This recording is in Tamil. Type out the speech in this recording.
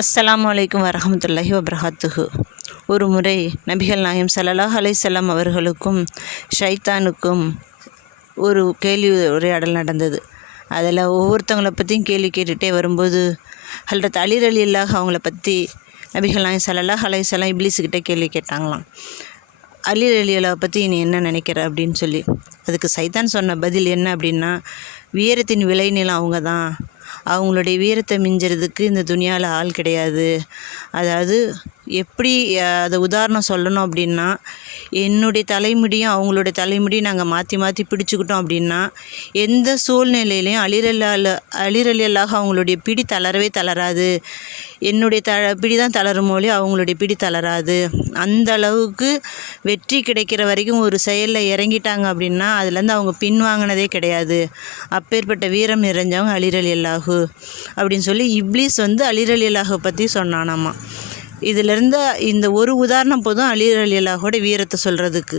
அஸ்ஸலாமு அலைக்கும் வரஹ்மத்துல்லாஹி வபரகாத்துஹு. ஒரு முறை நபிகள் நாயகம் ஸல்லல்லாஹு அலைஹி வஸல்லம் அவர்களுக்கும் ஷைத்தானுக்கும் ஒரு கேள்வி உரையாடல் நடந்தது. அதில் ஒவ்வொருத்தவங்களை பற்றியும் கேள்வி கேட்டுகிட்டே வரும்போது ஹல்ரத் அலி ரலியல்லாஹு அவங்கள பற்றி நபிகள் நாயகம் ஸல்லல்லாஹு அலைஹி வஸல்லம் இப்லீஸுக்கிட்ட கேள்வி கேட்டாங்களாம். அலி ரலியல்லாஹு பற்றி நீ என்ன நினைக்கிற அப்படின்னு சொல்லி. அதுக்கு சைத்தான் சொன்ன பதில் என்ன அப்படின்னா, வீரத்தின் விளைநிலம் அவங்க தான், அவங்களுடைய வீரத்தை மிஞ்சுறதுக்கு இந்த துனியாவில் ஆள் கிடையாது. அதாவது எப்படி அதை உதாரணம் சொல்லணும் அப்படின்னா, என்னுடைய தலைமுடியும் அவங்களுடைய தலைமுடியும் நாங்கள் மாற்றி மாற்றி பிடிச்சிக்கிட்டோம் அப்படின்னா எந்த சூழ்நிலையிலையும் அலி ரலியல்லாஹு அவங்களுடைய பிடி தளரவே தளராது. என்னுடைய பிடி தான் தளரும் மொழி, அவங்களுடைய பிடி தளராது. அந்த அளவுக்கு வெற்றி கிடைக்கிற வரைக்கும் ஒரு செயலில் இறங்கிட்டாங்க அப்படின்னா அதுலேருந்து அவங்க பின்வாங்கினதே கிடையாது. அப்பேற்பட்ட வீரம் நிறைஞ்சவங்க அலி ரலியல்லாஹு அப்படின்னு சொல்லி இப்லீஸ் அலி ரலியல்லாஹு பற்றி சொன்னானாமா. இதிலேருந்து இந்த ஒரு உதாரணம் போதும் அலி ரலியல்லாஹோட வீரத்தை சொல்கிறதுக்கு.